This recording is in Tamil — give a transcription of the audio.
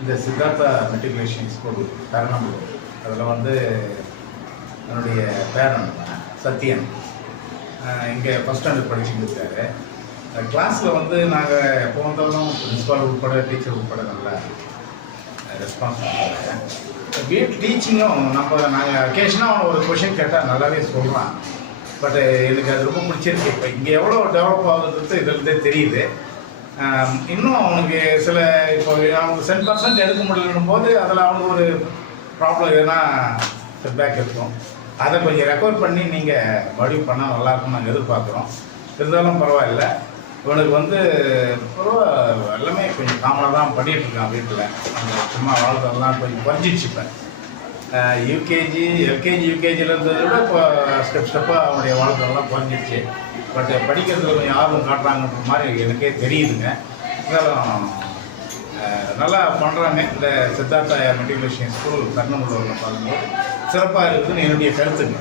இந்த சித்தார்த்தா மெட்ரிகுலேஷன் ஸ்கூல் பெரம்பலூர், அதில் வந்து என்னுடைய பேரன் சத்யன் இங்கே ஃபஸ்ட் ஸ்டாண்டர்ட் படிச்சுட்டு இருக்காரு. கிளாஸில் வந்து நாங்கள் எப்போ வந்தாலும் பிரின்ஸிபால் உட்பட டீச்சர் உட்பட நல்லா ரெஸ்பான்ஸ் பண்ணுறாங்க. வீட் டீச்சிங்கும் நாங்கள் அக்கேஷனாக அவனை ஒரு கொஷின் கேட்டால் நல்லாவே சொல்கிறான். பட் எனக்கு அது ரொம்ப பிடிச்சிருக்கு. இப்போ இங்கே எவ்வளோ டெவலப் ஆகுதுன்றது இதுலேருந்தே தெரியுது. இன்னும் அவனுக்கு சில இப்போ அவங்க 10% எடுக்க முடியலன்னும் போது அதில் அவனுக்கு ஒரு ப்ராப்ளம் எதுனா ஃபீட்பேக் இருக்கும். அதை கொஞ்சம் ரெக்கவர் பண்ணி நீங்கள் மறுபடியும் பண்ணால் நல்லாயிருக்கும்னு நாங்கள் எதிர்பார்க்குறோம். இருந்தாலும் பரவாயில்ல, இவனுக்கு வந்து எல்லாமே கொஞ்சம் காமனாக தான் பண்ணிகிட்ருக்கான் வீட்டில். அந்த சும்மா வாழ்றதெல்லாம் கொஞ்சம் குறைஞ்சிடுச்சு. இப்போ யூகேஜி எல்கேஜி யூகேஜியில் இருந்ததை விட இப்போ ஸ்டெப்பாக அவனுடைய வாழ்றதெல்லாம் குறைஞ்சிடுச்சு. பட் படிக்கிறதுல கொஞ்சம் ஆர்வம் காட்டுறாங்கன்ற மாதிரி எனக்கே தெரியுதுங்க. இருந்தாலும் நல்லா பண்ணுறாங்க. இந்த சித்தார்த்தா மெட்ரிகுலேஷன் ஸ்கூல் பெரம்பலூரில் பார்க்கும்போது சிறப்பாக இருக்குதுன்னு என்னுடைய கருத்துங்க.